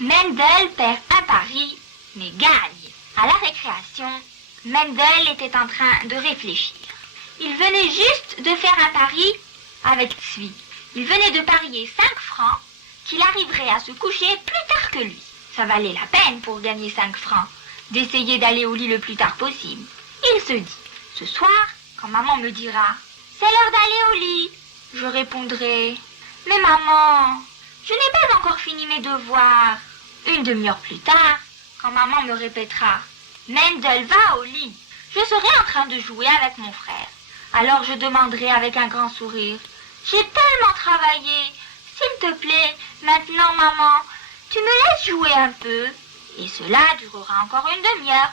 Mendel perd un pari, mais gagne. À la récréation, Mendel était en train de réfléchir. Il venait juste de faire un pari avec Tzvi. Il venait de parier 5 francs qu'il arriverait à se coucher plus tard que lui. Ça valait la peine pour gagner 5 francs d'essayer d'aller au lit le plus tard possible. Il se dit, ce soir, quand maman me dira « C'est l'heure d'aller au lit », je répondrai « Mais maman, je n'ai pas encore fini mes devoirs ». Une demi-heure plus tard, quand maman me répétera « Mendel va au lit », je serai en train de jouer avec mon frère. Alors je demanderai avec un grand sourire « J'ai tellement travaillé, s'il te plaît, maintenant maman, tu me laisses jouer un peu ?» Et cela durera encore une demi-heure.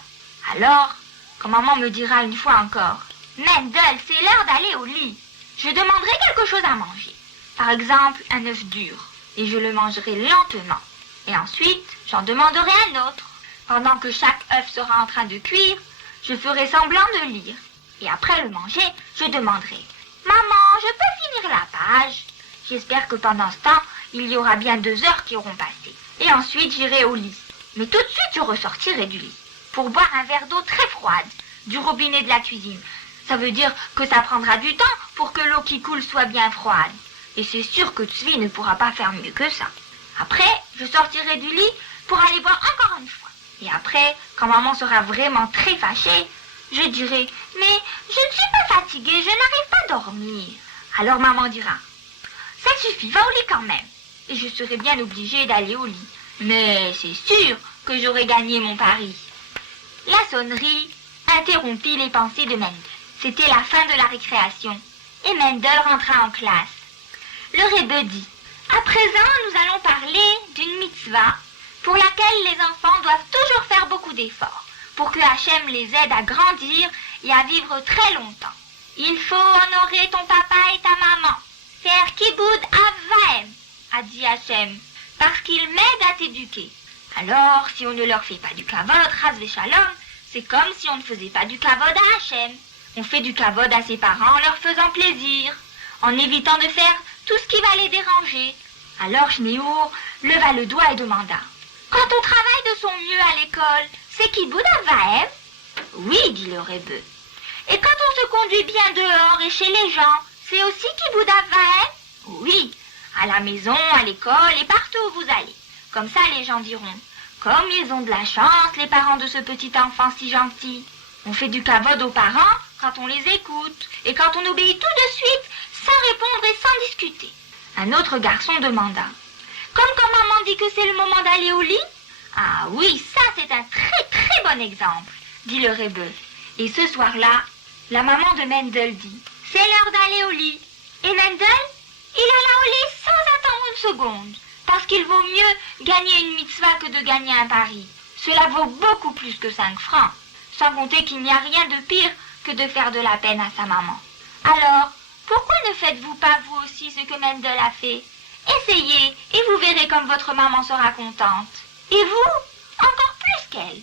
Alors, quand maman me dira une fois encore « Mendel, c'est l'heure d'aller au lit », je demanderai quelque chose à manger. Par exemple, un œuf dur, et je le mangerai lentement. Et ensuite, j'en demanderai un autre. Pendant que chaque œuf sera en train de cuire, je ferai semblant de lire. Et après le manger, je demanderai « Maman, je peux finir la page ?» J'espère que pendant ce temps, il y aura bien 2 heures qui auront passé. Et ensuite, j'irai au lit. Mais tout de suite, je ressortirai du lit pour boire un verre d'eau très froide du robinet de la cuisine. Ça veut dire que ça prendra du temps pour que l'eau qui coule soit bien froide. Et c'est sûr que Tzvi ne pourra pas faire mieux que ça. Après, je sortirai du lit pour aller boire encore une fois. Et après, quand maman sera vraiment très fâchée, je dirai « Mais je ne suis pas fatiguée, je n'arrive pas à dormir. » Alors maman dira « Ça suffit, va au lit quand même. » Et je serai bien obligée d'aller au lit. Mais c'est sûr que j'aurai gagné mon pari. La sonnerie interrompit les pensées de Mendel. C'était la fin de la récréation et Mendel rentra en classe. Le Rebbe dit « À présent, nous allons parler d'une mitzvah pour laquelle les enfants doivent toujours faire beaucoup d'efforts pour que Hachem les aide à grandir et à vivre très longtemps. Il faut honorer ton papa et ta maman, faire kiboud avaim, a dit Hachem, parce qu'ils m'aident à t'éduquer. Alors, si on ne leur fait pas du kavod, chas v'shalom, c'est comme si on ne faisait pas du kavod à Hachem. On fait du kavod à ses parents en leur faisant plaisir, en évitant de faire tout ce qui va les déranger. » Alors Shneour leva le doigt et demanda « Quand on travaille de son mieux à l'école, c'est kiboud avaim ?»« Oui, dit le Rebbe. »« Et quand on se conduit bien dehors et chez les gens, c'est aussi kiboud avaim ?»« Oui, à la maison, à l'école et partout où vous allez. Comme ça, les gens diront « Comme ils ont de la chance, les parents de ce petit enfant si gentil. » On fait du kavod aux parents quand on les écoute et quand on obéit tout de suite sans répondre et sans discuter. Un autre garçon demanda « Comme quand maman dit que c'est le moment d'aller au lit ?»« Ah oui, ça c'est un très très bon exemple, dit le Rebbe. Et ce soir-là, la maman de Mendel dit « C'est l'heure d'aller au lit. » Et Mendel, il alla au lit sans attendre une seconde, parce qu'il vaut mieux gagner une mitzvah que de gagner un pari. Cela vaut beaucoup plus que 5 francs, sans compter qu'il n'y a rien de pire que de faire de la peine à sa maman. Alors, pourquoi ne faites-vous pas vous aussi ce que Mendel a fait? Essayez et vous verrez comme votre maman sera contente. Et vous, encore plus qu'elle.